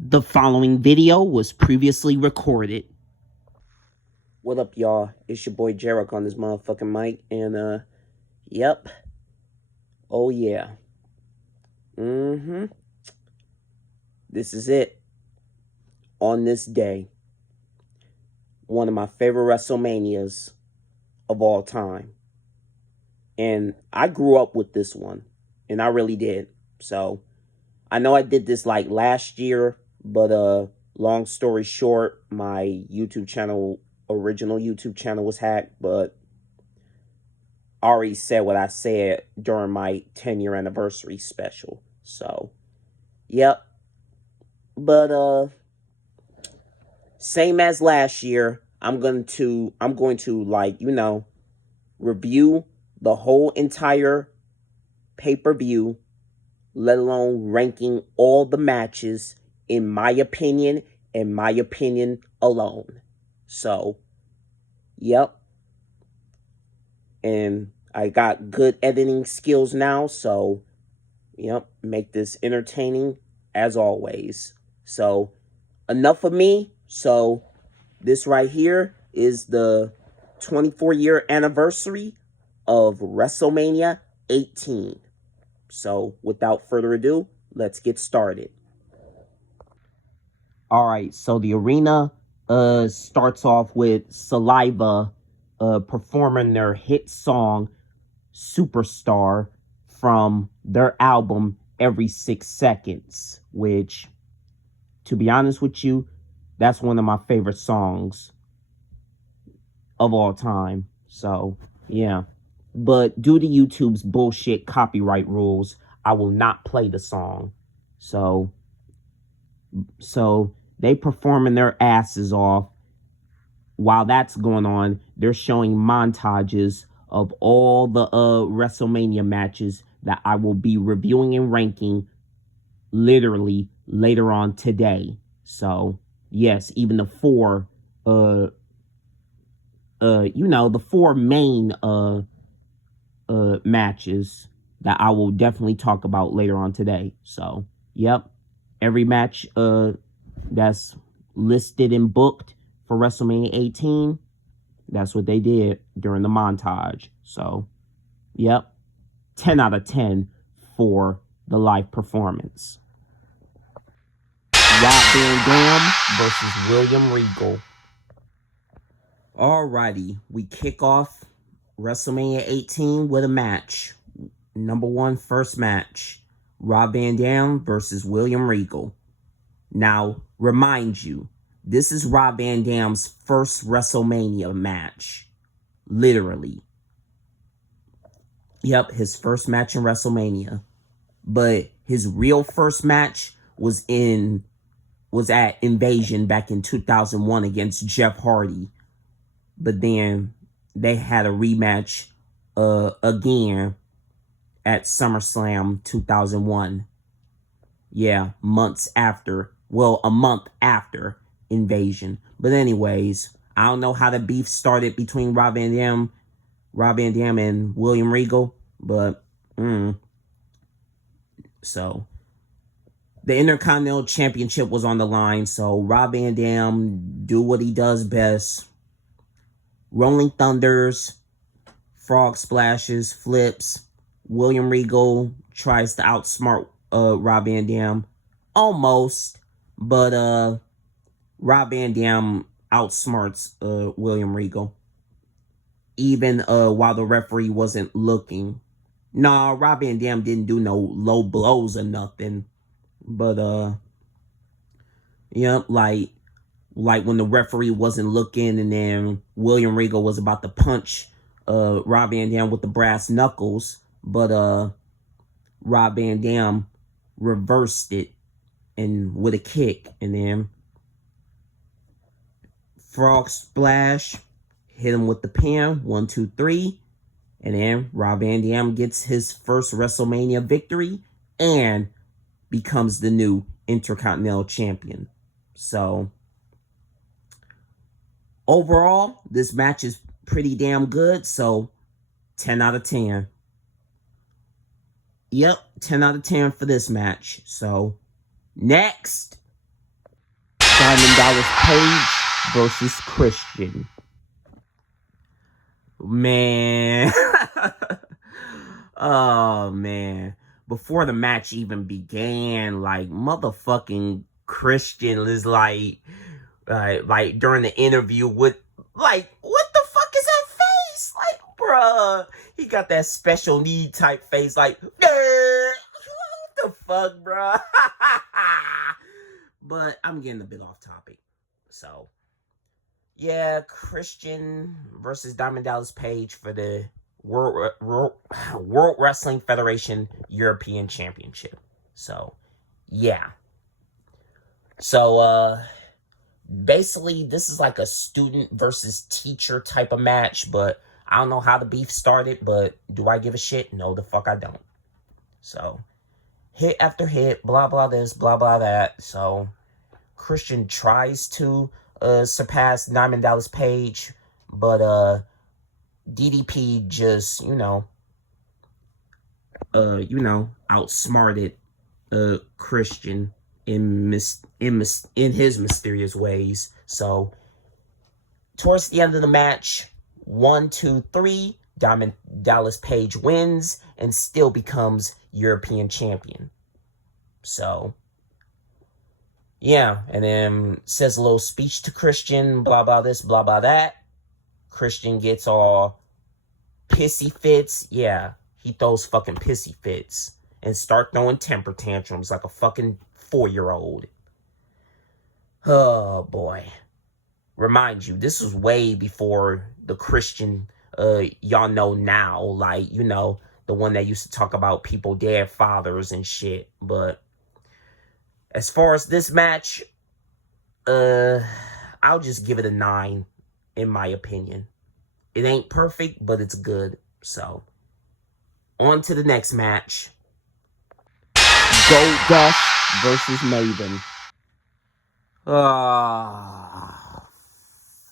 The following video was previously recorded. What up, y'all? It's your boy Jarek on this motherfucking mic, and yep. Oh yeah. This is it. On this day, one of my favorite WrestleManias of all time. And I grew up with this one, and I really did. So, I know I did this like last year, but long story short, my original YouTube channel was hacked, but I already said what I said during my 10-year anniversary special. So, yep. But same as last year, I'm going to review the whole entire pay-per-view, let alone ranking all the matches in my opinion and my opinion alone. So, yep. And I got good editing skills now, so yep, make this entertaining as always. So, enough of me. So, this right here is the 24-year anniversary of WrestleMania 18. So, without further ado, let's get started. All right, so the arena starts off with Saliva performing their hit song Superstar from their album Every 6 Seconds, which, to be honest with you, that's one of my favorite songs of all time. So, yeah. But due to YouTube's bullshit copyright rules, I will not play the song. So they performing their asses off. While that's going on, they're showing montages of all the WrestleMania matches that I will be reviewing and ranking literally later on today. So, yes, even the four the four main matches that I will definitely talk about later on today. So, yep. Every match that's listed and booked for WrestleMania 18, that's what they did during the montage. So, yep. 10 out of 10 for the live performance. Rob Van Dam versus William Regal. Alrighty, we kick off WrestleMania 18 with a match. Number one first match. Rob Van Dam versus William Regal. Now, remind you, this is Rob Van Dam's first WrestleMania match. Literally. Yep, his first match in WrestleMania. But his real first match was at Invasion back in 2001 against Jeff Hardy. But then they had a rematch again at SummerSlam 2001. Yeah, months after. Well, a month after Invasion. But anyways, I don't know how the beef started between Rob Van Dam and William Regal. But, so, the Intercontinental Championship was on the line. So, Rob Van Dam do what he does best. Rolling Thunders, frog splashes, flips. William Regal tries to outsmart Rob Van Dam. Almost. But Rob Van Dam outsmarts William Regal. Even while the referee wasn't looking. Nah, Rob Van Dam didn't do no low blows or nothing. But yep, like when the referee wasn't looking and then William Regal was about to punch Rob Van Dam with the brass knuckles, but Rob Van Dam reversed it and with a kick, and then frog splash, hit him with the pin, 1, 2, 3, and then Rob Van Dam gets his first WrestleMania victory and becomes the new Intercontinental Champion. So, overall, this match is pretty damn good, so 10 out of 10. Yep, 10 out of 10 for this match. So, next, Dallas Page versus Christian. Man. Oh, man. Before the match even began, like, motherfucking Christian is like during the interview with, like, what the fuck is that face? Like, bruh, he got that special need type face, like, what the fuck, bruh? But I'm getting a bit off topic. So, yeah, Christian versus Diamond Dallas Page for the World Wrestling Federation European Championship. So, yeah. So, basically, this is like a student versus teacher type of match, but I don't know how the beef started, but do I give a shit? No, the fuck I don't. So, hit after hit, blah, blah this, blah, blah that. So, Christian tries to surpass Diamond Dallas Page, but DDP just, outsmarted Christian in his mysterious ways. So towards the end of the match, 1, 2, 3, Diamond Dallas Page wins and still becomes European champion. So yeah, and then says a little speech to Christian, blah blah this, blah blah that. Christian gets all pissy fits. Yeah, he throws fucking pissy fits and start throwing temper tantrums like a fucking 4-year-old. Oh boy. Remind you, this was way before the Christian y'all know now, like, the one that used to talk about people dead fathers and shit. But as far as this match, I'll just give it a 9, in my opinion. It ain't perfect, but it's good. So, on to the next match. Goldust versus Maven.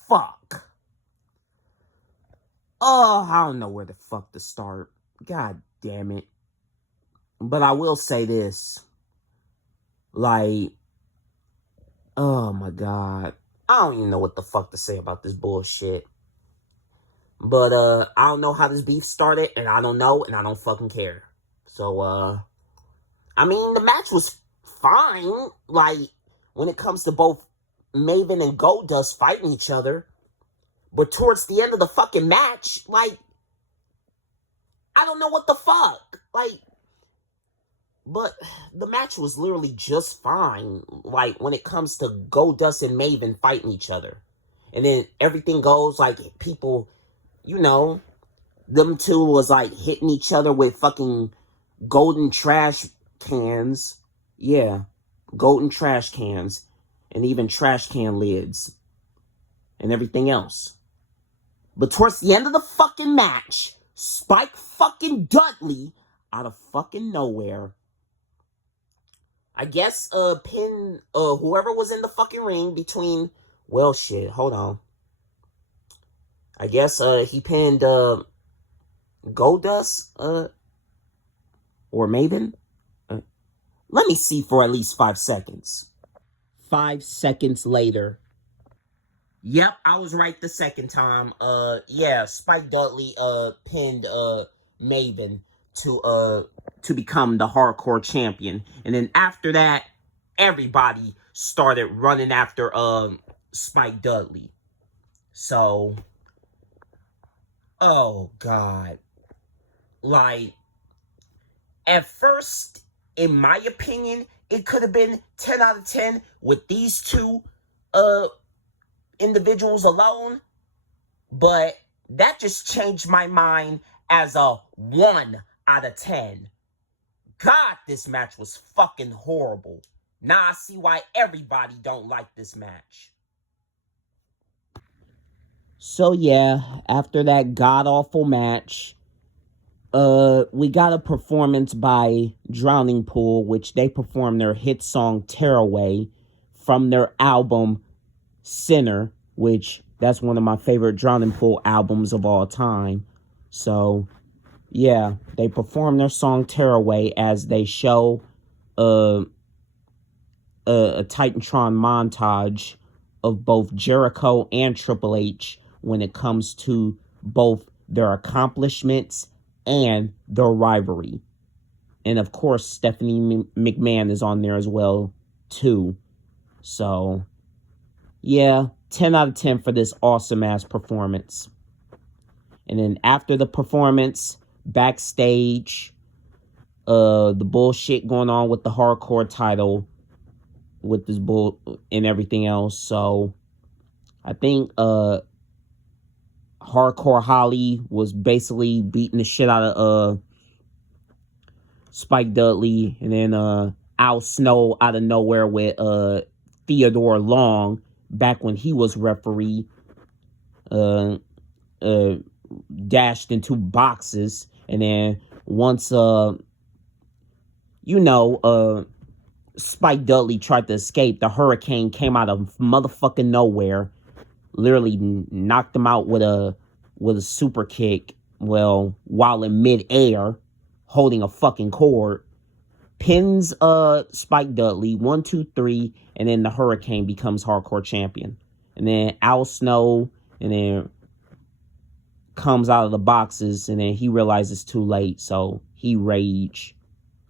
Fuck. Oh, I don't know where the fuck to start. God damn it. But I will say this. Like, oh my god. I don't even know what the fuck to say about this bullshit. But, I don't know how this beef started, and I don't know, and I don't fucking care. So, I mean, the match was fine. Like, when it comes to both Maven and Goldust fighting each other. But towards the end of the fucking match, like, I don't know what the fuck. Like, but the match was literally just fine. Like, when it comes to Goldust and Maven fighting each other. And then everything goes, like, people, them two was, like, hitting each other with fucking golden trash cans. Yeah, golden trash cans. And even trash can lids. And everything else. But towards the end of the fucking match, Spike fucking Dudley, out of fucking nowhere, I guess, pinned, whoever was in the fucking ring between, well, shit, hold on. I guess, he pinned, Goldust, or Maven? Let me see for at least 5 seconds. 5 seconds later. Yep, I was right the second time. Yeah, Spike Dudley, pinned, Maven to become the hardcore champion. And then after that, everybody started running after, Spike Dudley. So, oh, God. Like, at first, in my opinion, it could have been 10 out of 10 with these two, individuals alone, but that just changed my mind as a 1 out of 10. God, this match was fucking horrible. Now I see why everybody don't like this match. So yeah, after that god-awful match, we got a performance by Drowning Pool, which they performed their hit song Tearaway from their album Sinner, which that's one of my favorite Drowning Pool albums of all time. So, yeah, they perform their song Tearaway as they show a Titantron montage of both Jericho and Triple H when it comes to both their accomplishments and their rivalry. And of course, Stephanie McMahon is on there as well, too. So, yeah, 10 out of 10 for this awesome-ass performance. And then after the performance, backstage, the bullshit going on with the hardcore title, with this bull and everything else. So, I think, Hardcore Holly was basically beating the shit out of, Spike Dudley, and then Al Snow out of nowhere with Theodore Long back when he was referee, dashed into boxes, and then once Spike Dudley tried to escape, the Hurricane came out of motherfucking nowhere, literally knocked him out with a super kick, well, while in midair, holding a fucking cord, pins Spike Dudley 1, 2, 3, and then the Hurricane becomes hardcore champion. And then Al Snow, and then comes out of the boxes, and then he realizes it's too late, so he rage.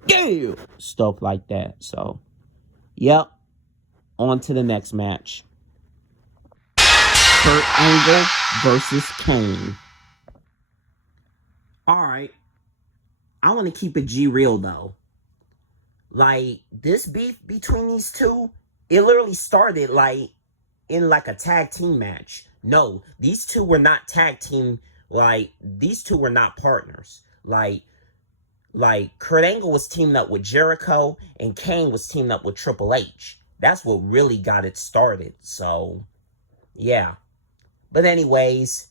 Yeah! Stuff like that. So, yep. On to the next match. Kurt Angle versus Kane. Alright. I want to keep it G real, though. Like, this beef between these two, it literally started, like, in, like, a tag team match. No, these two were not tag team. Like, these two were not partners. Like, Kurt Angle was teaming up with Jericho, and Kane was teaming up with Triple H. That's what really got it started. So, yeah. But anyways,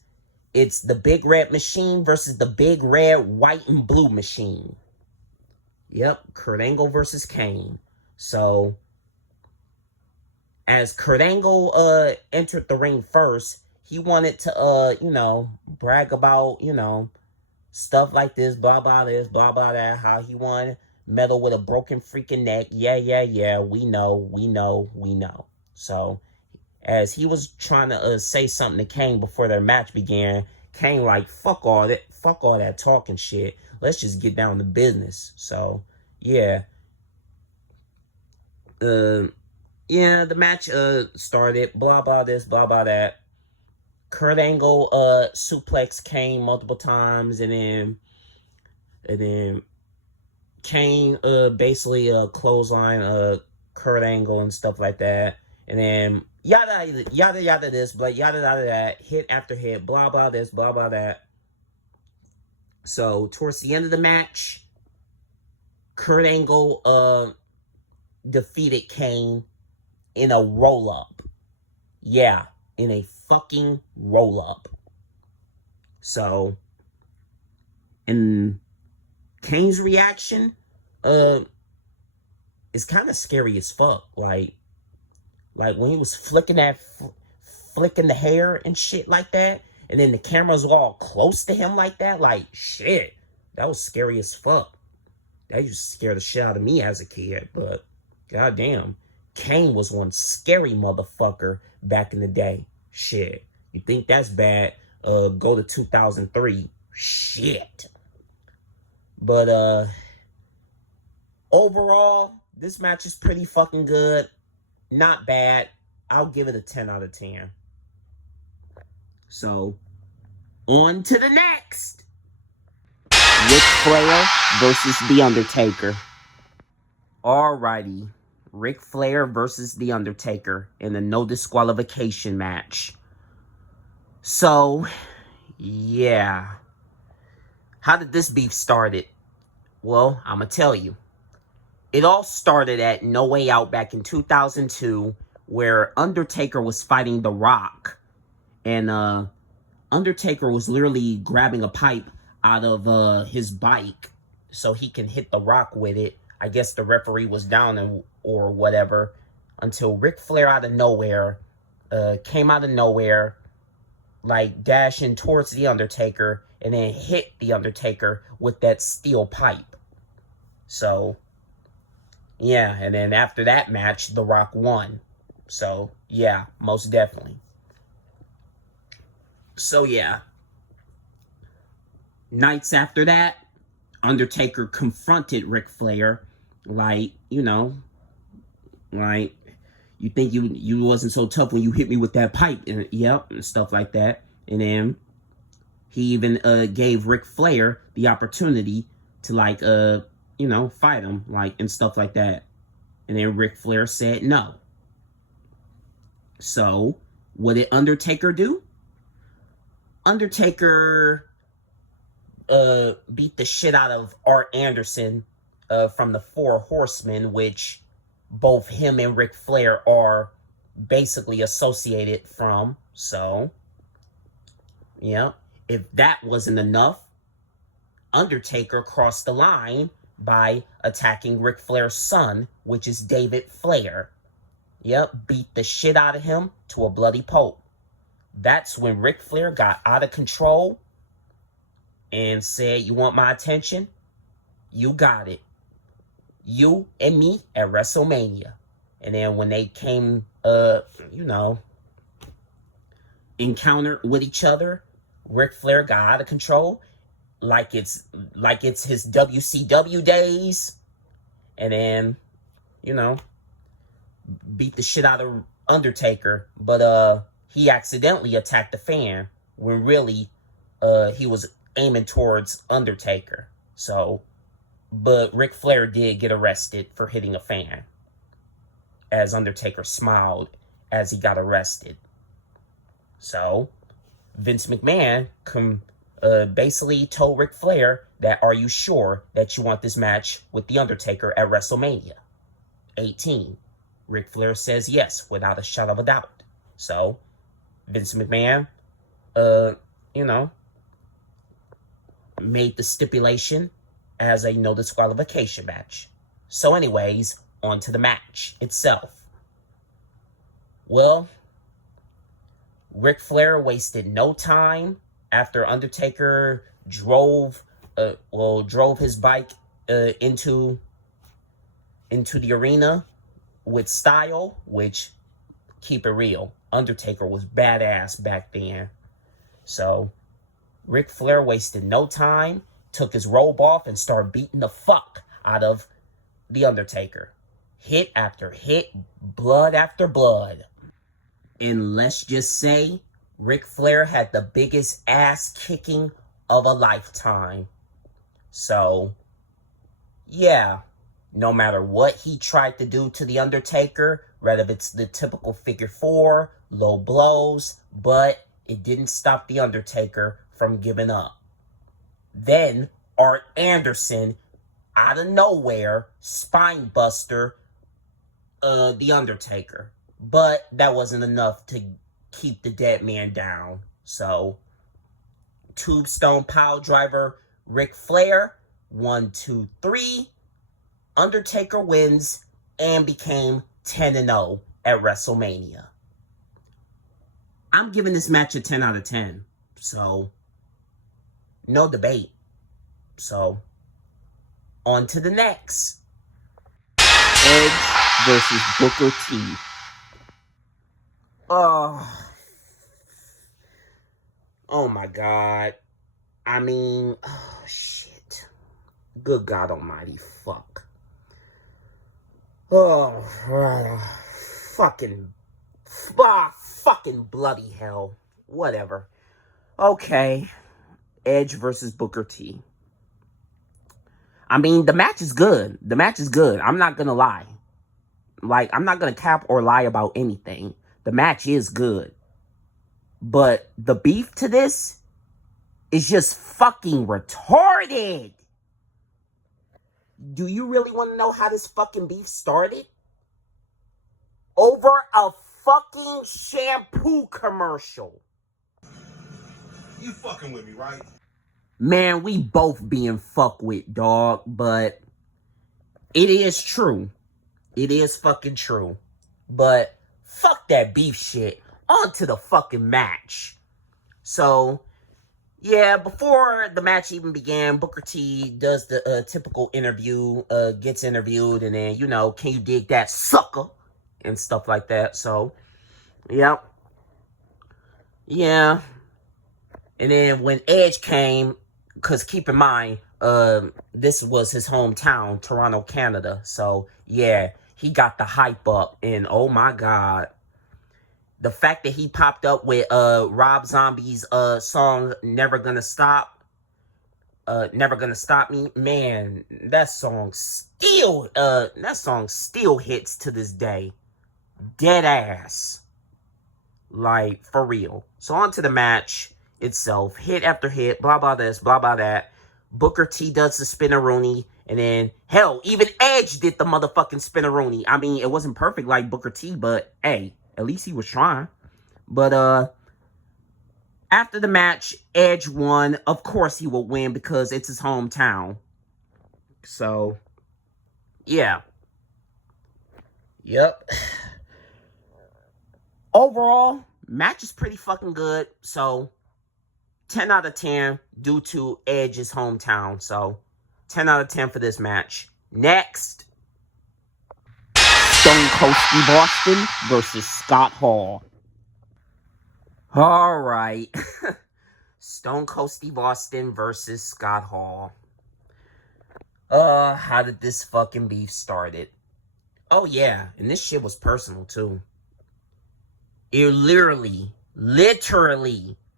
it's the Big Red Machine versus the Big Red, White, and Blue Machine. Yep, Kurt Angle versus Kane. So, as Kurt Angle entered the ring first, he wanted to, brag about, stuff like this, blah, blah, this, blah, blah, that, how he won medal with a broken freaking neck. Yeah, we know. So, as he was trying to say something to Kane before their match began, Kane like, fuck all that talking shit. Let's just get down to business. So, yeah. The match started, blah, blah, this, blah, blah, that. Kurt Angle suplex Kane multiple times, and then Kane basically clothesline Kurt Angle and stuff like that. And then yada this, but yada that, hit after hit, blah blah this, blah blah that. So towards the end of the match, Kurt Angle defeated Kane in a roll up. Yeah, in a fucking roll up. So, and Kane's reaction is kind of scary as fuck. Like when he was flicking the hair and shit like that, and then the cameras were all close to him like that, like, shit, that was scary as fuck. That used to scare the shit out of me as a kid, but goddamn, Kane was one scary motherfucker back in the day. Shit, you think that's bad? Go to 2003. Shit. But overall, this match is pretty fucking good. Not bad. I'll give it a 10 out of 10. So, on to the next. Ric Flair versus The Undertaker. Alrighty. Ric Flair versus The Undertaker in a no disqualification match. So, yeah. How did this beef started? Well, I'm going to tell you. It all started at No Way Out back in 2002, where Undertaker was fighting The Rock. And Undertaker was literally grabbing a pipe out of his bike so he can hit The Rock with it. I guess the referee was down or whatever, until Ric Flair out of nowhere came out of nowhere, like dashing towards The Undertaker, and then hit The Undertaker with that steel pipe. So, yeah, and then after that match, The Rock won. So, yeah, most definitely. So, yeah. Nights after that, Undertaker confronted Ric Flair, like, like, you think you wasn't so tough when you hit me with that pipe, and yep, and stuff like that. And then he even gave Ric Flair the opportunity to fight him, like, and stuff like that. And then Ric Flair said no. So, what did Undertaker do? Undertaker beat the shit out of Art Anderson from the Four Horsemen, which both him and Ric Flair are basically associated from. So, yeah. If that wasn't enough, Undertaker crossed the line by attacking Ric Flair's son, which is David Flair. Yep, beat the shit out of him to a bloody pulp. That's when Ric Flair got out of control and said, "You want my attention? You got it. You and me at WrestleMania." And then when they came, encountered with each other, Ric Flair got out of control, like it's his WCW days, and then, beat the shit out of Undertaker. But he accidentally attacked the fan when really he was aiming towards Undertaker. So, but Ric Flair did get arrested for hitting a fan, as Undertaker smiled as he got arrested. So, Vince McMahon basically told Ric Flair that, "Are you sure that you want this match with The Undertaker at WrestleMania 18? Ric Flair says yes, without a shadow of a doubt. So, Vince McMahon, made the stipulation as a no disqualification match. So anyways, on to the match itself. Well, Ric Flair wasted no time after Undertaker drove his bike into the arena with style, which, keep it real, Undertaker was badass back then. So Ric Flair wasted no time, took his robe off, and started beating the fuck out of The Undertaker. Hit after hit, blood after blood. And let's just say, Ric Flair had the biggest ass kicking of a lifetime. So, yeah, no matter what he tried to do to The Undertaker, whether it's the typical figure four, low blows, but it didn't stop The Undertaker from giving up. Then Art Anderson, out of nowhere, spine buster The Undertaker. But that wasn't enough to keep the dead man down. So, Tombstone Pile Driver Ric Flair, 1, 2, 3. Undertaker wins and became 10-0 at WrestleMania. I'm giving this match a 10 out of 10. So, no debate. So, on to the next. Edge versus Booker T. Oh my God. I mean, oh shit. Good God almighty, fuck. Oh, fucking bloody hell. Whatever. Okay. Edge versus Booker T. I mean, the match is good. The match is good. I'm not gonna lie. Like, I'm not gonna cap or lie about anything. The match is good. But the beef to this is just fucking retarded. Do you really want to know how this fucking beef started? Over a fucking shampoo commercial. You fucking with me, right? Man, we both being fucked with, dog. But it is true. It is fucking true. But fuck that beef shit. On to the fucking match. So, yeah, before the match even began, Booker T does the typical interview, gets interviewed, and then, can you dig that, sucker? and stuff like that. So, yep. Yeah. And then when Edge came, because keep in mind, this was his hometown, Toronto, Canada. So, yeah, he got the hype up. And, oh, my God. The fact that he popped up with Rob Zombie's song, Never Gonna Stop. Never Gonna Stop Me. Man, that song still hits to this day. Dead ass. Like, for real. So, on to the match itself. Hit after hit. Blah, blah this. Blah, blah that. Booker T does the spinneroonie. And then, hell, even Edge did the motherfucking spinneroonie. I mean, it wasn't perfect like Booker T, but, hey, at least he was trying. But, after the match, Edge won. Of course he will win because it's his hometown. So, yeah. Yep. Overall, match is pretty fucking good. So, 10 out of 10 due to Edge's hometown. So, 10 out of 10 for this match. Next, Stone Cold Steve Austin versus Scott Hall. All right. Stone Cold Steve Austin versus Scott Hall. How did this fucking beef started? Oh, yeah. And this shit was personal, too. It literally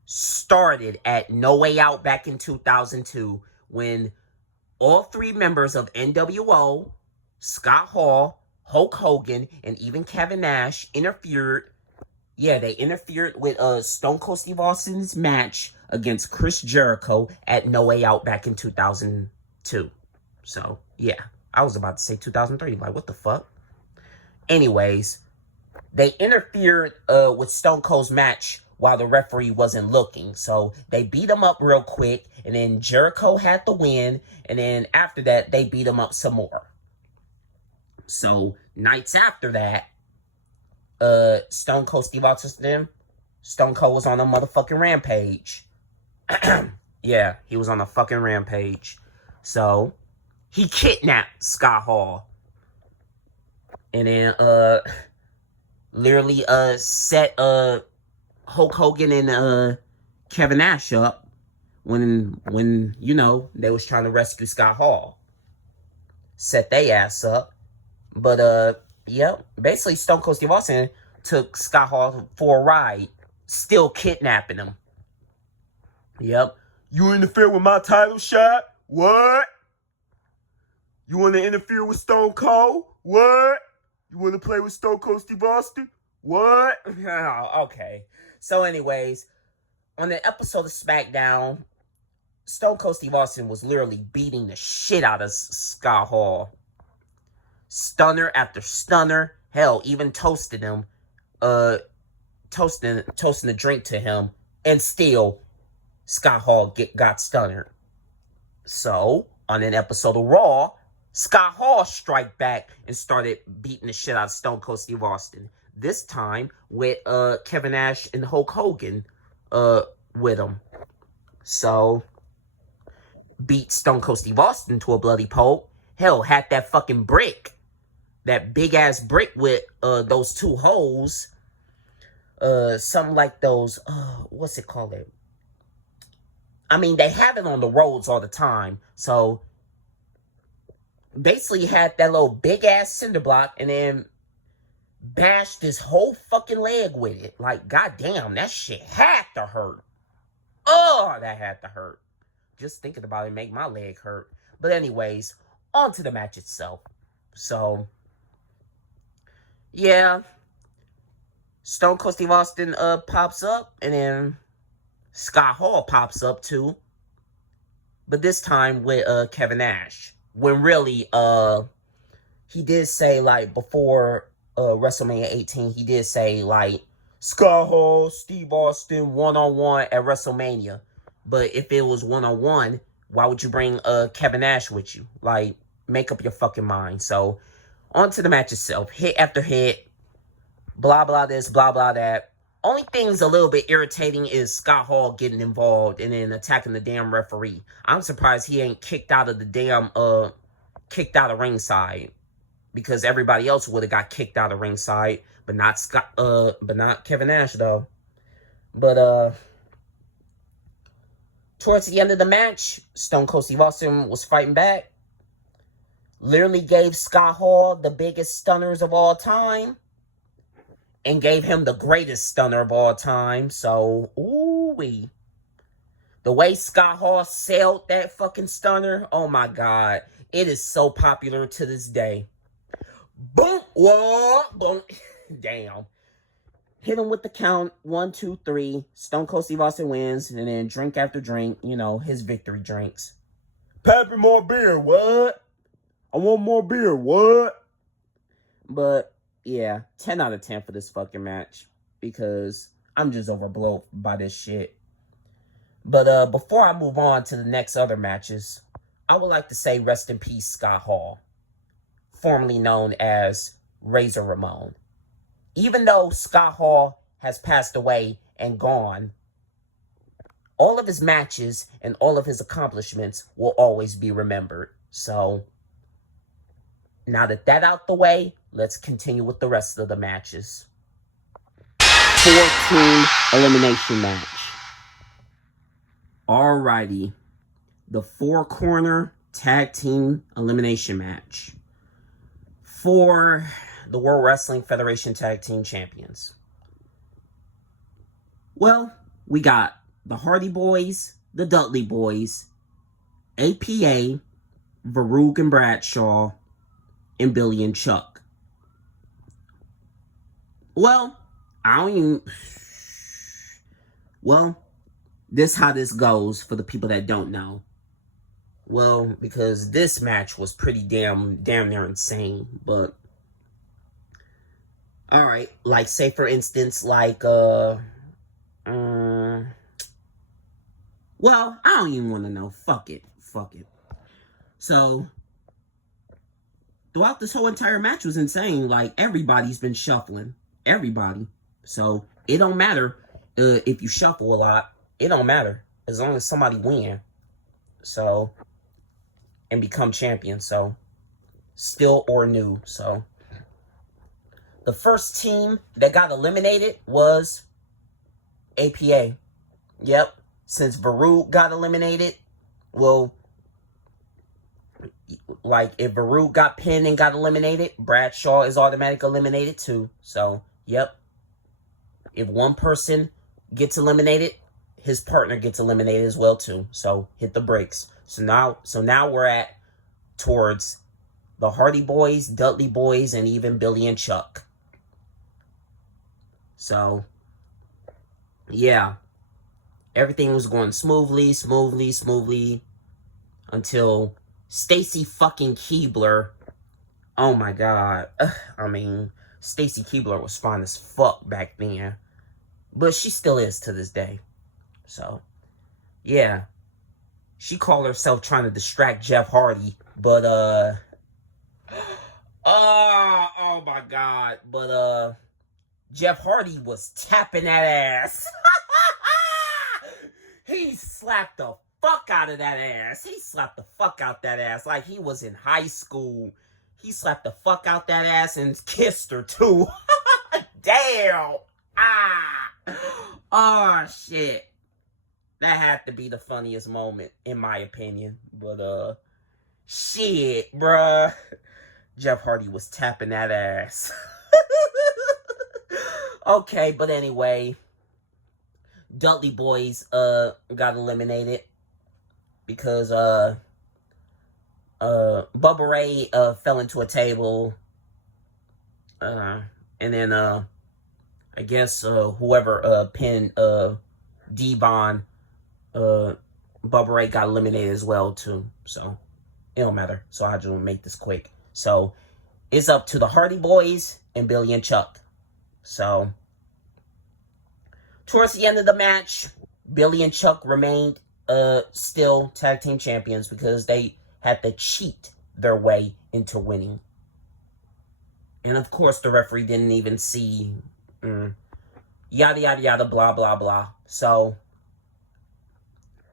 started at No Way Out back in 2002 when all three members of NWO, Scott Hall, Hulk Hogan, and even Kevin Nash interfered. Yeah, they interfered with Stone Cold Steve Austin's match against Chris Jericho at No Way Out back in 2002. So, yeah. I was about to say 2003. Like, what the fuck? Anyways, they interfered with Stone Cold's match while the referee wasn't looking. So, they beat him up real quick, and then Jericho had the win, and then after that, they beat him up some more. So, nights after that, Stone Cold Steve Austin, Stone Cold was on a motherfucking rampage. Yeah, he was on a fucking rampage. So, he kidnapped Scott Hall. And then, literally, set, Hulk Hogan and, Kevin Nash up when, you know, they was trying to rescue Scott Hall. Set they ass up. But, yep, basically Stone Cold Steve Austin took Scott Hall for a ride, still kidnapping him. Yep. You interfere with my title shot? What? You want to interfere with Stone Cold? What? You want to play with Stone Cold Steve Austin? What? Oh, okay. So anyways, on the episode of SmackDown, Stone Cold Steve Austin was literally beating the shit out of Scott Hall. Stunner after stunner. Hell, even toasted him. Toasting a drink to him. And still, Scott Hall got stunnered. So, on an episode of Raw, Scott Hall strike back and started beating the shit out of Stone Cold Steve Austin. This time with Kevin Nash and Hulk Hogan with him. So, beat Stone Cold Steve Austin to a bloody pulp. Hell, had that fucking brick. That big ass brick with those two holes. Something like those, what's it called? I mean, they have it on the roads all the time. So, basically had that little big ass cinder block and then bashed his whole fucking leg with it. Like, goddamn, that shit had to hurt. Oh, that had to hurt. Just thinking about it make my leg hurt. But anyways, on to the match itself. So, yeah. Stone Cold Steve Austin pops up, and then Scott Hall pops up too. But this time with Kevin Nash. When really, he did say, like, before WrestleMania 18, he did say, like, Scott Hall, Steve Austin, one-on-one at WrestleMania. But if it was one-on-one, why would you bring Kevin Nash with you? Like, make up your fucking mind. So, on to the match itself. Hit after hit. Blah, blah this, blah, blah that. Only thing's a little bit irritating is Scott Hall getting involved and then attacking the damn referee. I'm surprised he ain't kicked out of the damn, kicked out of ringside. because everybody else would have got kicked out of ringside, but not Kevin Nash though. But towards the end of the match, Stone Cold Steve Austin was fighting back. Literally gave Scott Hall the biggest stunners of all time. And gave him the greatest stunner of all time. So, ooh-wee. The way Scott Hall sailed that fucking stunner, oh my God. It is so popular to this day. Boom, whoa, boom. Damn. Hit him with the count. 1, 2, 3. Stone Cold Steve Austin wins. And then drink after drink, you know, his victory drinks. Pappy more beer, what? I want more beer, what? But, yeah, 10 out of 10 for this fucking match. Because I'm just overblown by this shit. But before I move on to the next other matches, I would like to say rest in peace, Scott Hall. Formerly known as Razor Ramon. Even though Scott Hall has passed away and gone, all of his matches and all of his accomplishments will always be remembered. So, now that that's out the way, let's continue with the rest of the matches. 4-team elimination match. Alrighty. The 4-corner tag team elimination match. For the World Wrestling Federation Tag Team Champions. Well, we got the Hardy Boys, the Dudley Boys, APA, Varug and Bradshaw, and Billy and Chuck. Well, this how this goes for the people that don't know. Well, because this match was pretty damn near insane, but alright, like say for instance, like well, I don't even want to know. Fuck it. So throughout this whole entire match was insane. Like, everybody's been shuffling. Everybody. So, it don't matter if you shuffle a lot. It don't matter. As long as somebody win. So, and become champion. So, still or new. So, the first team that got eliminated was APA. Yep. Since Varug got eliminated, well, like, if Varug got pinned and got eliminated, Bradshaw is automatic eliminated too. So, yep. If one person gets eliminated, his partner gets eliminated as well too. So, hit the brakes. So now we're at towards the Hardy Boys, Dudley Boys, and even Billy and Chuck. So, yeah. Everything was going smoothly until Stacy fucking Keibler. Oh my God. I mean, Stacy Keibler was fine as fuck back then. But she still is to this day. So, yeah. She called herself trying to distract Jeff Hardy. But, oh my God. But, Jeff Hardy was tapping that ass. He slapped the fuck out of that ass. He slapped the fuck out that ass like he was in high school. He slapped the fuck out that ass and kissed her too. Damn. Oh shit. That had to be the funniest moment in my opinion. But shit, bruh. Jeff Hardy was tapping that ass. Okay, but anyway, Dudley Boys got eliminated because Bubba Ray fell into a table, and then I guess whoever pinned D-Von, Bubba Ray got eliminated as well too. So it don't matter. So I just want to make this quick. So it's up to the Hardy Boys and Billy and Chuck. So towards the end of the match, Billy and Chuck remained still tag team champions because they had to cheat their way into winning. And of course, the referee didn't even see yada yada yada blah blah blah. So,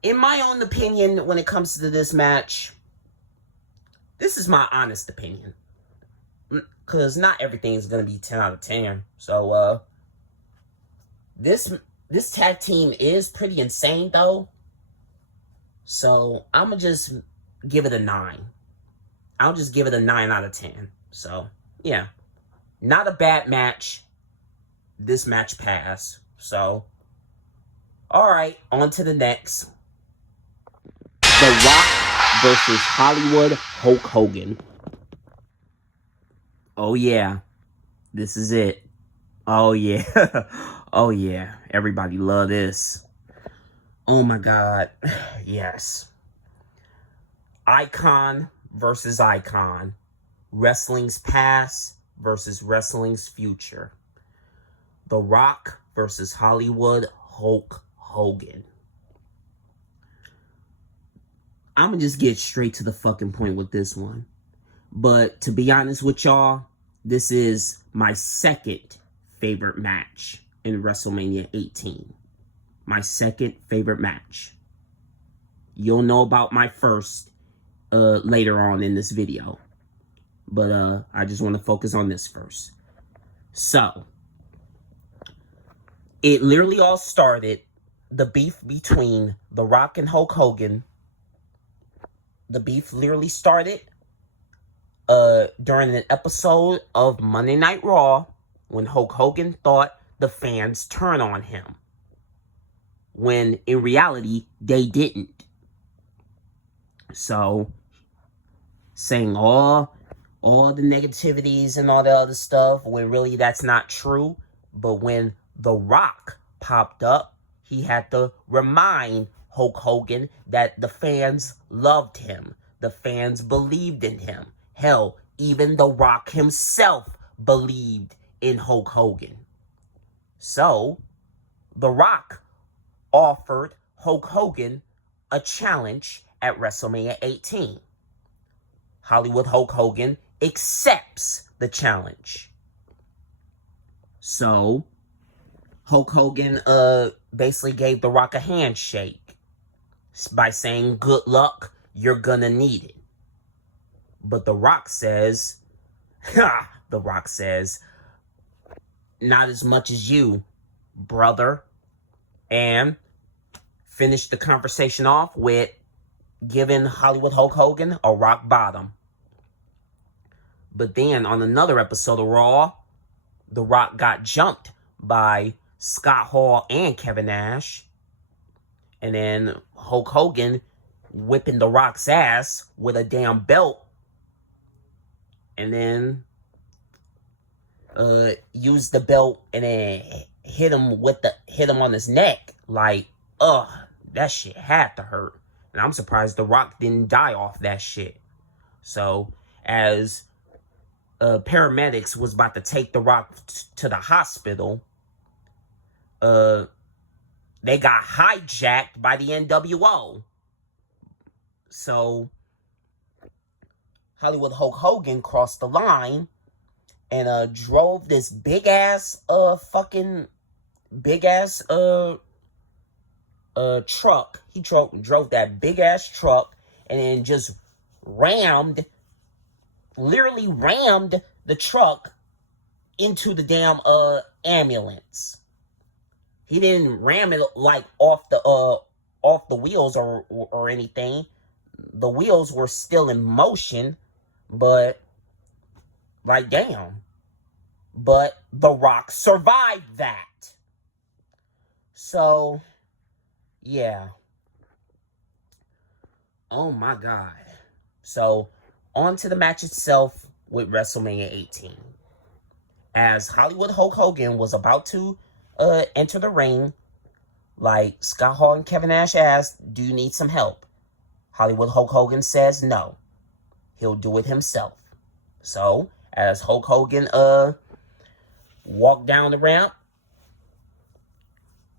in my own opinion, when it comes to this match, this is my honest opinion. because not everything is going to be 10 out of 10. So, this tag team is pretty insane, though. So, I'm going to just give it a 9. I'll just give it a 9 out of 10. So, yeah. Not a bad match. This match passed. So, alright, on to the next. The Rock versus Hollywood Hulk Hogan. Oh, yeah. This is it. Oh, yeah. Oh, yeah. Everybody love this. Oh, my God. Yes. Icon versus icon. Wrestling's past versus wrestling's future. The Rock versus Hollywood Hulk Hogan. I'm going to just get straight to the fucking point with this one. But to be honest with y'all, this is my second favorite match in WrestleMania 18. My second favorite match. You'll know about my first later on in this video. But I just want to focus on this first. So, it literally all started, the beef between The Rock and Hulk Hogan. The beef literally started during an episode of Monday Night Raw when Hulk Hogan thought the fans turned on him, when in reality they didn't. So, saying all the negativities and all the other stuff, when really that's not true. But when The Rock popped up, he had to remind Hulk Hogan that the fans loved him. The fans believed in him. Hell, even The Rock himself believed in Hulk Hogan. So, The Rock offered Hulk Hogan a challenge at WrestleMania 18. Hollywood Hulk Hogan accepts the challenge. So, Hulk Hogan basically gave The Rock a handshake by saying, "Good luck, you're gonna need it." But The Rock says, The Rock says, "Not as much as you, brother." And finished the conversation off with giving Hollywood Hulk Hogan a rock bottom. But then on another episode of Raw, The Rock got jumped by Scott Hall and Kevin Nash. And then Hulk Hogan whipping The Rock's ass with a damn belt. And then used the belt and then hit him on his neck. Like, that shit had to hurt. And I'm surprised The Rock didn't die off that shit. So, as paramedics was about to take The Rock to the hospital, they got hijacked by the NWO. So, Hollywood Hulk Hogan crossed the line and drove this big ass truck. He drove that big ass truck and then just literally rammed the truck into the damn ambulance. He didn't ram it like off the wheels or anything. The wheels were still in motion, but like damn. But The Rock survived that. So, yeah. Oh my God. So, on to the match itself with WrestleMania 18. As Hollywood Hulk Hogan was about to enter the ring, like Scott Hall and Kevin Nash asked, "Do you need some help?" Hollywood Hulk Hogan says no. He'll do it himself. So, as Hulk Hogan walked down the ramp,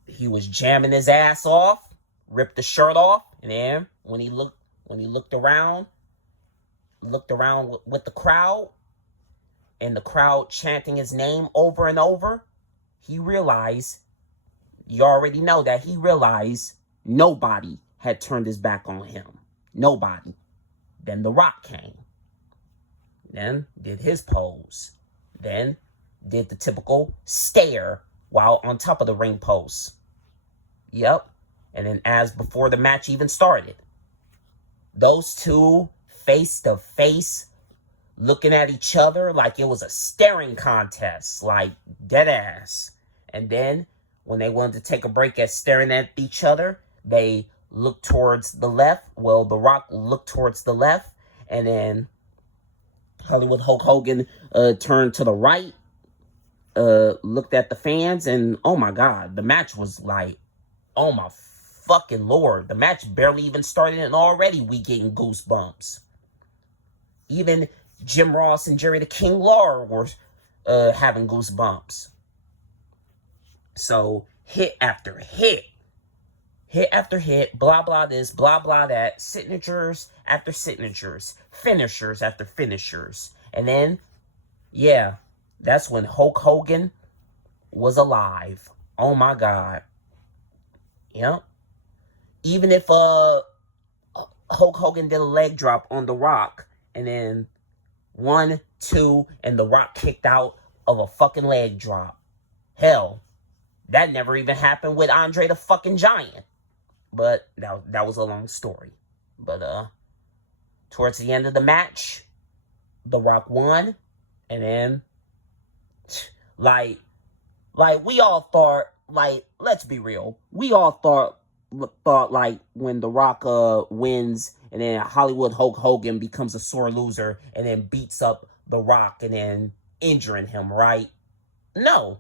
he was jamming his ass off, ripped the shirt off, and then when he looked around with the crowd, and the crowd chanting his name over and over, he realized, you already know that he realized nobody had turned his back on him. Nobody. Then The Rock came. Then did his pose. Then did the typical stare while on top of the ring post. Yep. And then as before the match even started, those two face to face looking at each other like it was a staring contest, like dead ass. And then when they wanted to take a break at staring at each other, they looked towards the left. Well, The Rock looked towards the left, and then Hollywood Hulk Hogan turned to the right, looked at the fans, and oh my God, the match was like, oh my fucking Lord. The match barely even started, and already we getting goosebumps. Even Jim Ross and Jerry the King Lawler were having goosebumps. So, hit after hit. Hit after hit, blah, blah this, blah, blah that. Signatures after signatures. Finishers after finishers. And then, yeah, that's when Hulk Hogan was alive. Oh my God. Yep. Even if Hulk Hogan did a leg drop on The Rock, and then 1, 2, and The Rock kicked out of a fucking leg drop. Hell, that never even happened with Andre the fucking Giant. But that was a long story. But towards the end of the match, The Rock won, and then like we all thought, like, let's be real, we all thought like when The Rock wins, and then Hollywood Hulk Hogan becomes a sore loser and then beats up The Rock and then injuring him, right? No,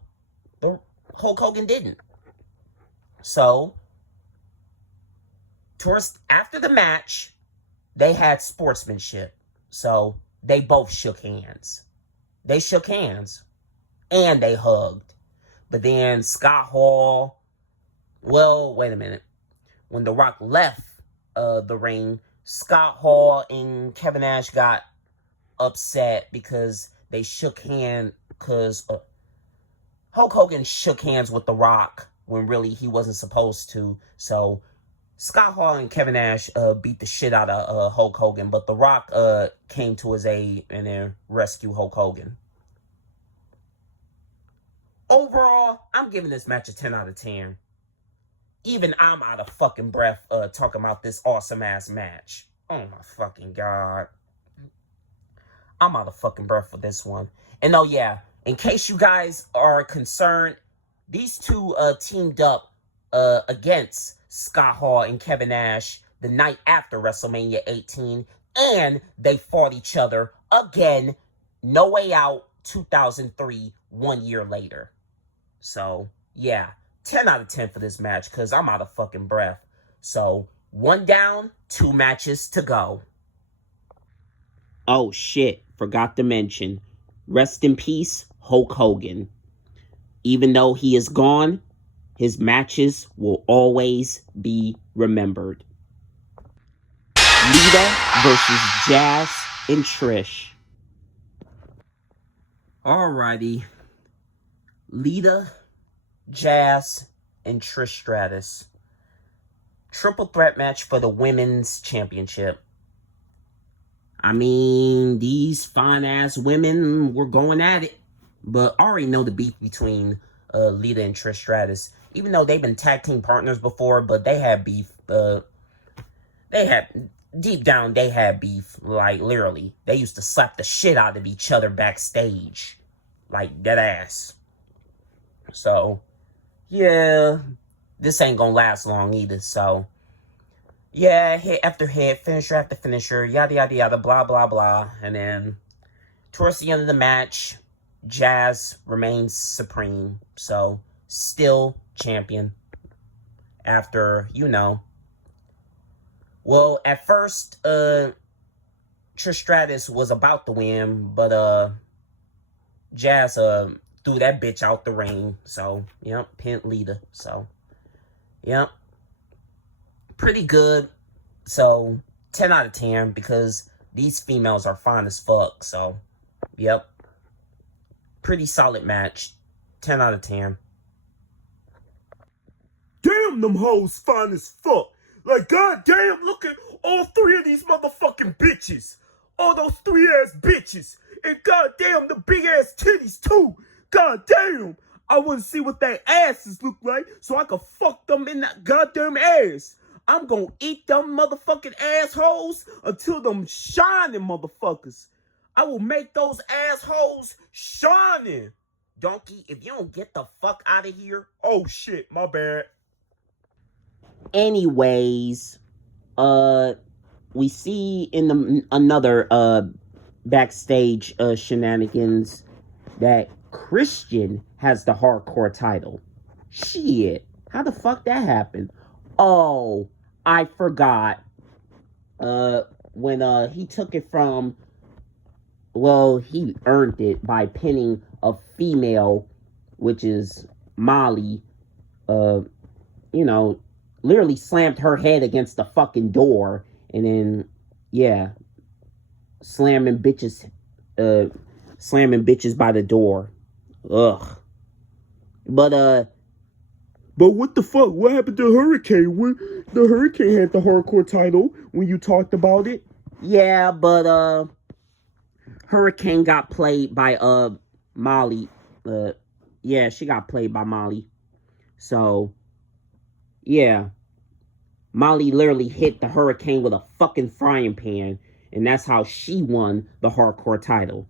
the Hulk Hogan didn't. So towards after the match, they had sportsmanship. So they both shook hands. They shook hands and they hugged. But then Scott Hall, well, wait a minute. When The Rock left the ring, Scott Hall and Kevin Nash got upset because they shook hands, because Hulk Hogan shook hands with The Rock when really he wasn't supposed to. So Scott Hall and Kevin Nash beat the shit out of Hulk Hogan, but The Rock came to his aid and then rescued Hulk Hogan. Overall, I'm giving this match a 10 out of 10. Even I'm out of fucking breath talking about this awesome-ass match. Oh my fucking God. I'm out of fucking breath for this one. And oh yeah, in case you guys are concerned, these two teamed up against Scott Hall and Kevin Nash the night after WrestleMania 18. And they fought each other again, No Way Out 2003, 1 year later. So, yeah, 10 out of 10 for this match because I'm out of fucking breath. So, 1 down, 2 matches to go. Oh, shit. Forgot to mention. Rest in peace, Hulk Hogan. Even though he is gone, his matches will always be remembered. Lita versus Jazz and Trish. Alrighty. Lita, Jazz, and Trish Stratus. Triple threat match for the women's championship. I mean, these fine-ass women were going at it. But I already know the beef between Lita and Trish Stratus. Even though they've been tag team partners before, but they had beef. Deep down, they had beef. Like, literally. They used to slap the shit out of each other backstage. Like, dead ass. So, yeah, this ain't gonna last long either, so, yeah, hit after hit, finisher after finisher, yada, yada, yada, blah, blah, blah, and then, towards the end of the match, Jazz remains supreme, so, still champion, after, you know, well, at first, Trish Stratus was about to win, but, Jazz, threw that bitch out the ring. So, yep, pinned Lita. So, yep. Pretty good. So, 10 out of 10 because these females are fine as fuck. So, yep. Pretty solid match. 10 out of 10. Damn, them hoes fine as fuck. Like, goddamn, look at all 3 of these motherfucking bitches. All those 3-ass bitches. And goddamn, the big-ass titties, too. Goddamn. I want to see what their asses look like so I can fuck them in that goddamn ass. I'm gonna eat them motherfucking assholes until them shining motherfuckers. I will make those assholes shining. Donkey, if you don't get the fuck out of here. Oh shit, my bad. Anyways, we see in another backstage shenanigans that Christian has the hardcore title. Shit, how the fuck that happened? Oh, I forgot. When he took it from, well, he earned it by pinning a female, which is Molly. You know, literally slammed her head against the fucking door, and then slamming bitches by the door. Ugh. But what the fuck? What happened to Hurricane? The Hurricane had the hardcore title when you talked about it. yeah, but Hurricane got played by Molly. Yeah, she got played by Molly. So yeah, Molly literally hit the Hurricane with a fucking frying pan, and that's how she won the hardcore title.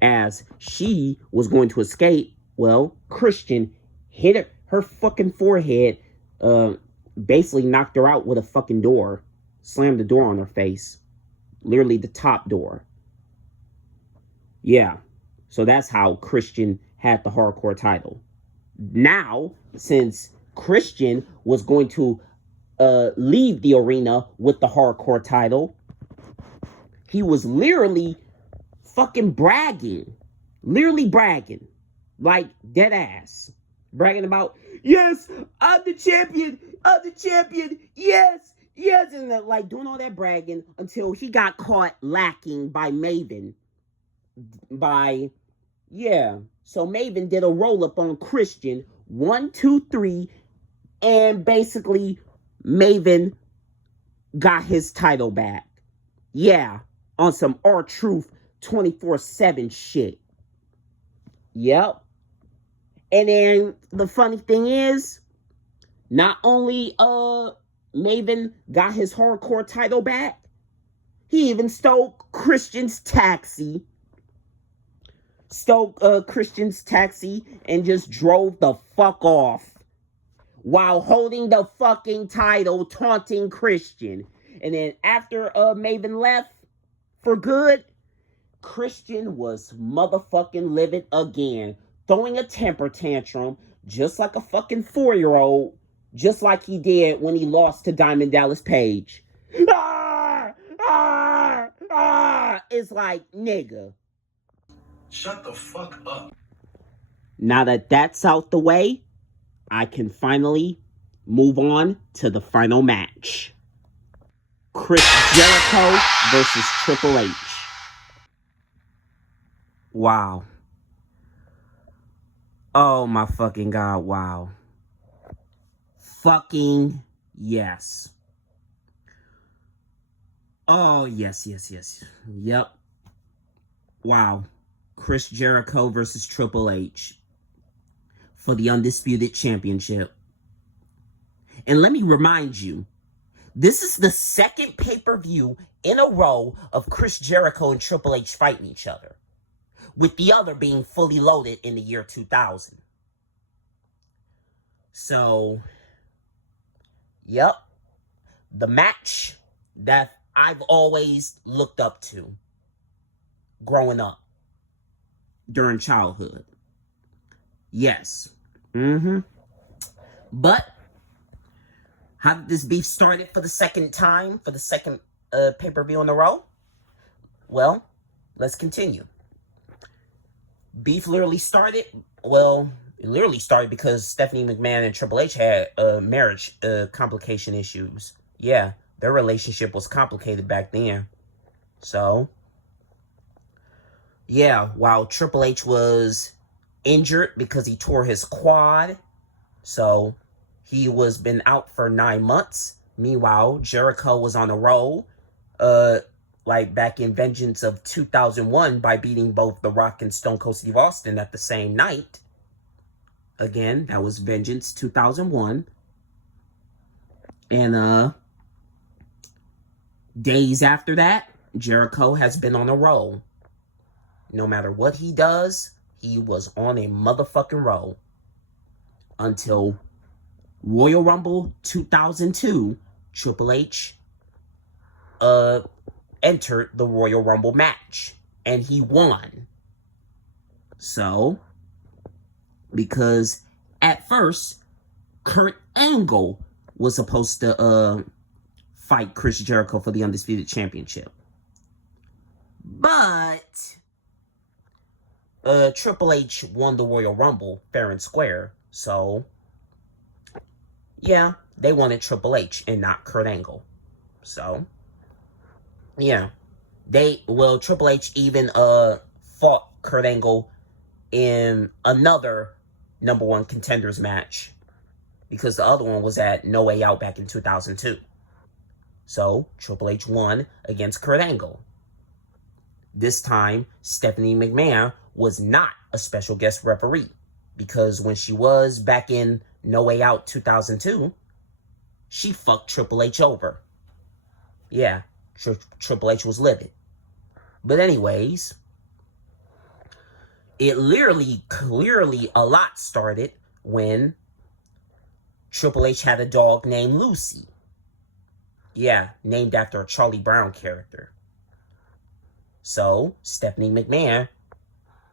As she was going to escape, well, Christian hit her fucking forehead, basically knocked her out with a fucking door, slammed the door on her face, literally the top door. Yeah, so that's how Christian had the hardcore title. Now, since Christian was going to leave the arena with the hardcore title, he was literally fucking bragging. Literally bragging. Like, dead ass. Bragging about, yes, I'm the champion, yes, and like doing all that bragging until he got caught lacking by Maven. So Maven did a roll-up on Christian, 1, 2, 3, and basically Maven got his title back. Yeah, on some R-Truth 24/7 shit. Yep. And then the funny thing is, not only Maven got his hardcore title back, he even stole Christian's taxi. And just drove the fuck off while holding the fucking title, taunting Christian. And then after Maven left for good, Christian was motherfucking livid again, throwing a temper tantrum just like a fucking 4-year-old, just like he did when he lost to Diamond Dallas Page. It's like, nigga. Shut the fuck up. Now that that's out the way, I can finally move on to the final match. Chris Jericho versus Triple H. Wow. Oh my fucking god, wow. Fucking yes. Oh, yes. Yep. Wow. Chris Jericho versus Triple H for the Undisputed Championship. And let me remind you, this is the second pay-per-view in a row of Chris Jericho and Triple H fighting each other, with the other being Fully Loaded in the year 2000. So, yep, the match that I've always looked up to growing up during childhood. Yes. But how did this beef started for the second time, for the second pay-per-view in a row? Well, let's continue. Beef literally started, it literally started because Stephanie McMahon and Triple H had marriage complication issues. Yeah, their relationship was complicated back then. So, yeah, while Triple H was injured because he tore his quad, so he was been out for 9 months. Meanwhile, Jericho was on a roll, like back in Vengeance of 2001 by beating both The Rock and Stone Cold Steve Austin at the same night. Again, that was Vengeance 2001. And days after that, Jericho has been on a roll. No matter what he does, he was on a motherfucking roll. Until Royal Rumble 2002, Triple H entered the Royal Rumble match. And he won. So, because at first, Kurt Angle was supposed to fight Chris Jericho for the Undisputed Championship. But Triple H won the Royal Rumble fair and square. So, yeah, they wanted Triple H and not Kurt Angle. So, yeah. Triple H even fought Kurt Angle in another number one contenders match, because the other one was at No Way Out back in 2002. So, Triple H won against Kurt Angle. This time, Stephanie McMahon was not a special guest referee, because when she was back in No Way Out 2002, she fucked Triple H over. Yeah, Triple H was livid. But anyways, it clearly a lot started when Triple H had a dog named Lucy. Yeah, named after a Charlie Brown character. So, Stephanie McMahon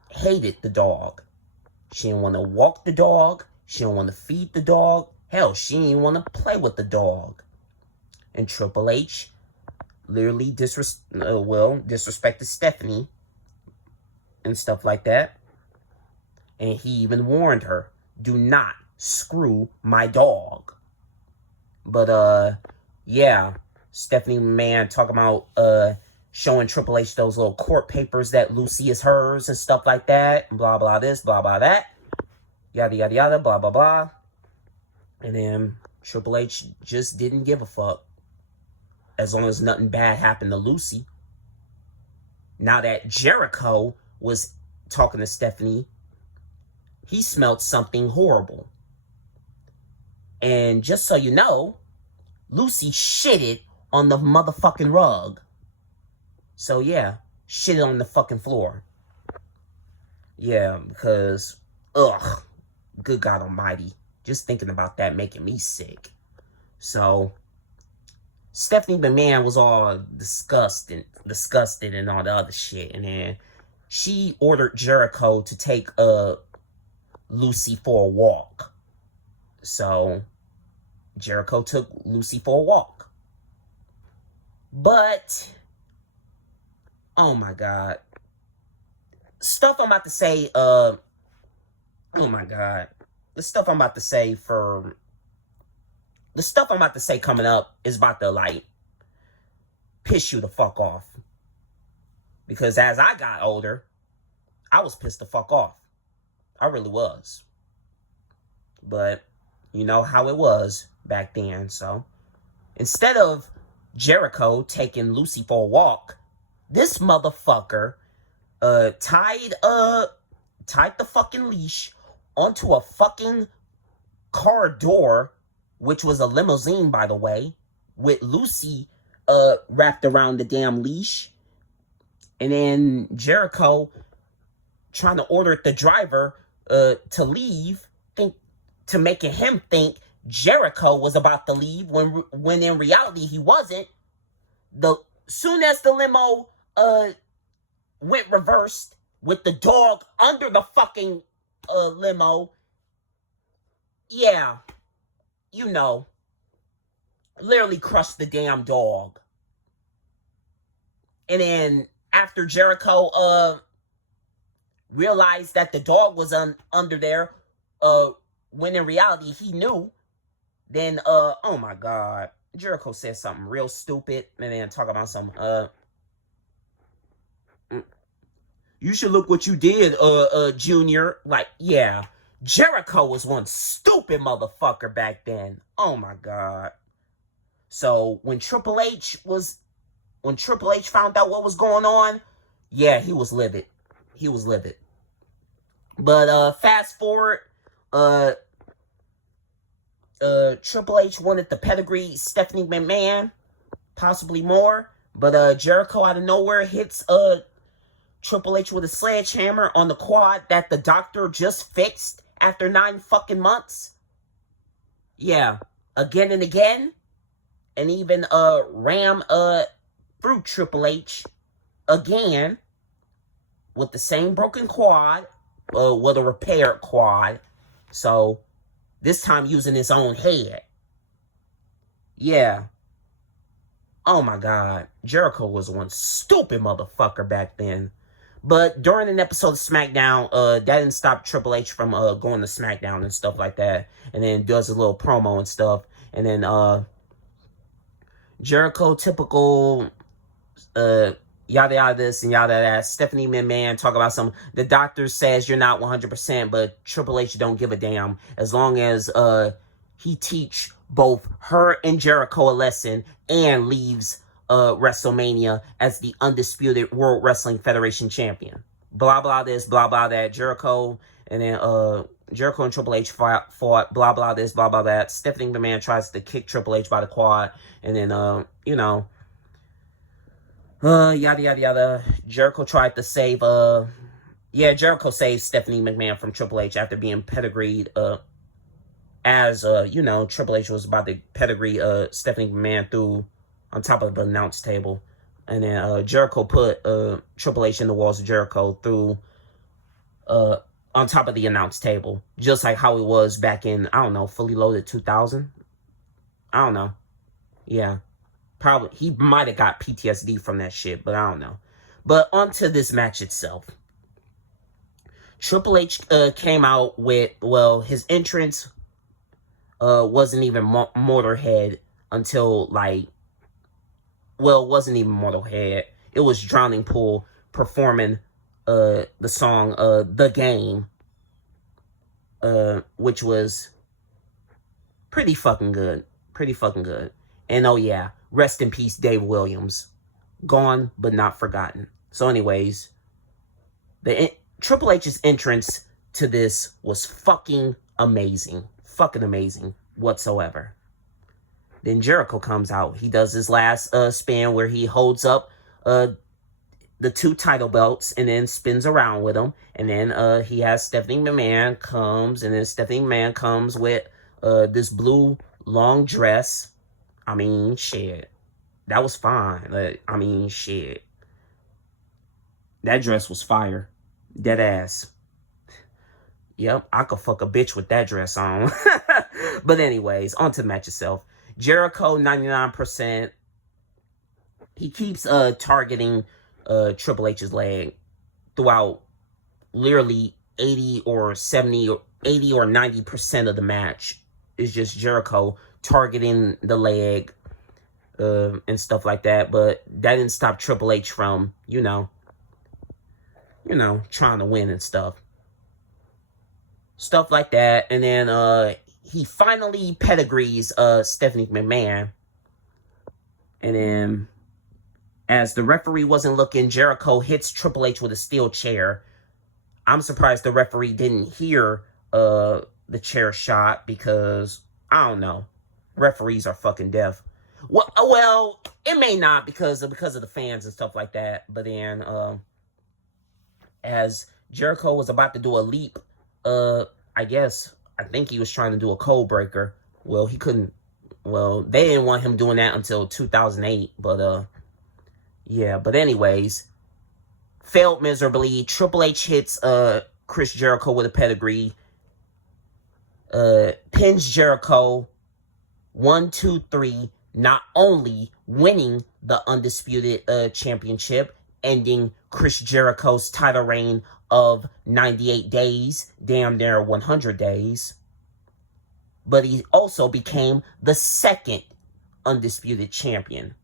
hated the dog. She didn't want to walk the dog. She didn't want to feed the dog. Hell, she didn't want to play with the dog. And Triple H literally disrespected Stephanie and stuff like that. And he even warned her, do not screw my dog. But, yeah, Stephanie McMahon talking about, showing Triple H those little court papers that Lucy is hers and stuff like that. Blah, blah, this, blah, blah, that. Yada, yada, yada, blah, blah, blah. And then Triple H just didn't give a fuck. As long as nothing bad happened to Lucy. Now that Jericho was talking to Stephanie, he smelled something horrible. And just so you know, Lucy shitted on the motherfucking rug. So yeah, shitted on the fucking floor. Yeah, because, ugh, good God almighty. Just thinking about that making me sick. So, Stephanie McMahon was all disgusted and all the other shit. And then she ordered Jericho to take Lucy for a walk. So, Jericho took Lucy for a walk. But, oh my God. Stuff I'm about to say, oh my God. The stuff I'm about to say coming up is about to, like, piss you the fuck off. Because as I got older, I was pissed the fuck off. I really was. But, you know how it was back then, so. Instead of Jericho taking Lucy for a walk, this motherfucker tied the fucking leash onto a fucking car door, which was a limousine, by the way, with Lucy wrapped around the damn leash. And then Jericho trying to order the driver to leave, to making him think Jericho was about to leave when in reality he wasn't. Soon as the limo went reversed with the dog under the fucking limo, yeah, you know, literally crushed the damn dog. And then after Jericho realized that the dog was under there, when in reality he knew, then oh my God, Jericho said something real stupid, and then talk about some you should look what you did, Junior. Like, yeah, Jericho was one stupid motherfucker back then. Oh my God. So when Triple H was when Triple H found out what was going on, yeah, he was livid. He was livid. But fast forward, Triple H wanted the pedigree Stephanie McMahon, possibly more. But Jericho out of nowhere hits Triple H with a sledgehammer on the quad that the doctor just fixed after 9 fucking months. Yeah, again and again. And even ram through Triple H again with the same broken quad, with a repaired quad. So this time using his own head. Yeah. Oh my God. Jericho was one stupid motherfucker back then. But during an episode of SmackDown, that didn't stop Triple H from going to SmackDown and stuff like that. And then does a little promo and stuff. And then Jericho, typical yada yada this and yada that. Stephanie McMahon talk about the doctor says you're not 100%, but Triple H don't give a damn as long as he teach both her and Jericho a lesson and leaves WrestleMania as the undisputed World Wrestling Federation champion. Blah blah this, blah blah that. Jericho and Triple H fought, blah blah this, blah blah that. Stephanie McMahon tries to kick Triple H by the quad, and then yada yada yada. Jericho tried to save Jericho saved Stephanie McMahon from Triple H after being pedigreed as Triple H was about to pedigree Stephanie McMahon through on top of the announce table. And then Jericho put Triple H in the walls of Jericho through on top of the announce table, just like how it was back in, I don't know, Fully Loaded 2000. I don't know. Yeah. Probably, he might have got PTSD from that shit, but I don't know. But onto this match itself. Triple H came out with, his entrance wasn't even Motorhead until, it wasn't even Motorhead. It was Drowning Pool performing the song The Game, which was pretty fucking good. Pretty fucking good. And oh yeah, rest in peace, Dave Williams. Gone, but not forgotten. So anyways, Triple H's entrance to this was fucking amazing. Fucking amazing whatsoever. Then Jericho comes out. He does his last spin where he holds up the 2 title belts and then spins around with them. And then he has Stephanie McMahon comes, and then Stephanie McMahon comes with this blue long dress. I mean, shit. That was fine. I mean, shit. That dress was fire. Dead ass. Yep, I could fuck a bitch with that dress on. But anyways, on to the match itself. Jericho, 99%. He keeps targeting Triple H's leg throughout literally 80 or 70 or 80 or 90% of the match. It's just Jericho targeting the leg and stuff like that. But that didn't stop Triple H from, trying to win and stuff. Stuff like that. And then he finally pedigrees Stephanie McMahon. And then, as the referee wasn't looking, Jericho hits Triple H with a steel chair. I'm surprised the referee didn't hear the chair shot because, I don't know. Referees are fucking deaf. Well, it may not because of the fans and stuff like that. But then, as Jericho was about to do a leap, I think he was trying to do a code breaker. Well, he couldn't. Well, they didn't want him doing that until 2008. But, yeah. But anyways, failed miserably. Triple H hits Chris Jericho with a pedigree. Pins Jericho. 1, 2, 3. Not only winning the Undisputed Championship, ending Chris Jericho's title reign of 98 days, damn near 100 days, but he also became the second Undisputed Champion.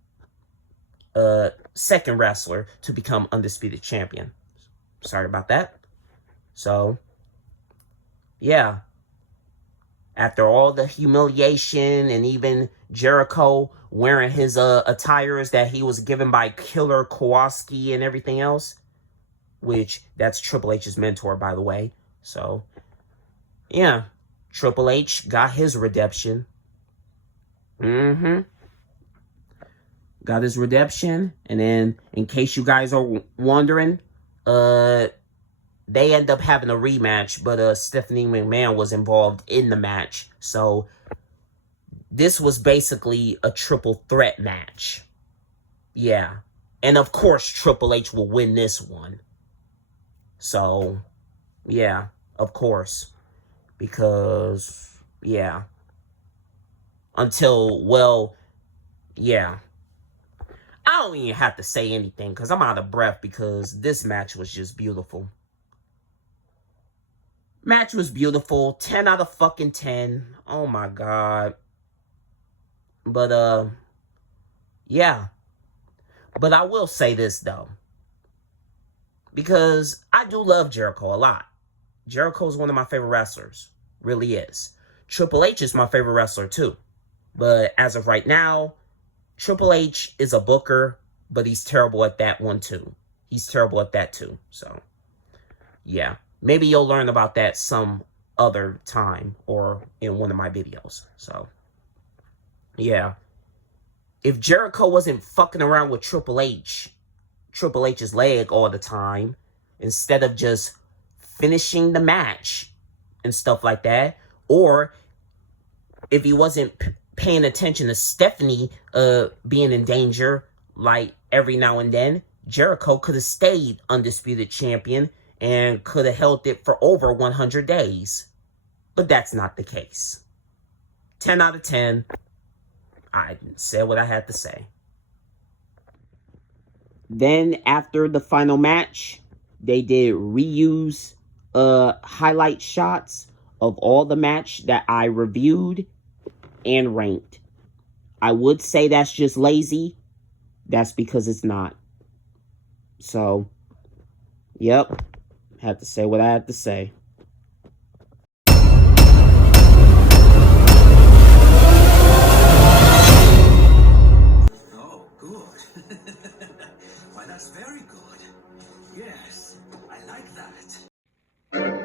Second wrestler to become Undisputed Champion. Sorry about that. So, yeah. After all the humiliation and even Jericho wearing his attires that he was given by Killer Kowalski and everything else, which that's Triple H's mentor, by the way. So, yeah, Triple H got his redemption. Got his redemption. And then, in case you guys are wondering, they end up having a rematch, but Stephanie McMahon was involved in the match. So this was basically a triple threat match. Yeah. And of course Triple H will win this one. So, yeah, of course. Because, yeah. Until, well, yeah. I don't even have to say anything because I'm out of breath because this match was just beautiful. Match was beautiful. 10 out of fucking 10. Oh my god. But, yeah. But I will say this, though. Because I do love Jericho a lot. Jericho is one of my favorite wrestlers. Really is. Triple H is my favorite wrestler, too. But as of right now, Triple H is a booker, but he's terrible at that one, too. He's terrible at that, too. So, yeah. Maybe you'll learn about that some other time or in one of my videos. So, yeah. If Jericho wasn't fucking around with Triple H's leg all the time, instead of just finishing the match and stuff like that, or if he wasn't paying attention to Stephanie being in danger, like every now and then, Jericho could have stayed undisputed champion and could have held it for over 100 days. But that's not the case. 10 out of 10. I said what I had to say. Then, after the final match, they did reuse highlight shots of all the match that I reviewed and ranked. I would say that's just lazy. That's because it's not. So, yep. Had to say what I had to say. Oh, good. Why, that's very good. Yes, I like that.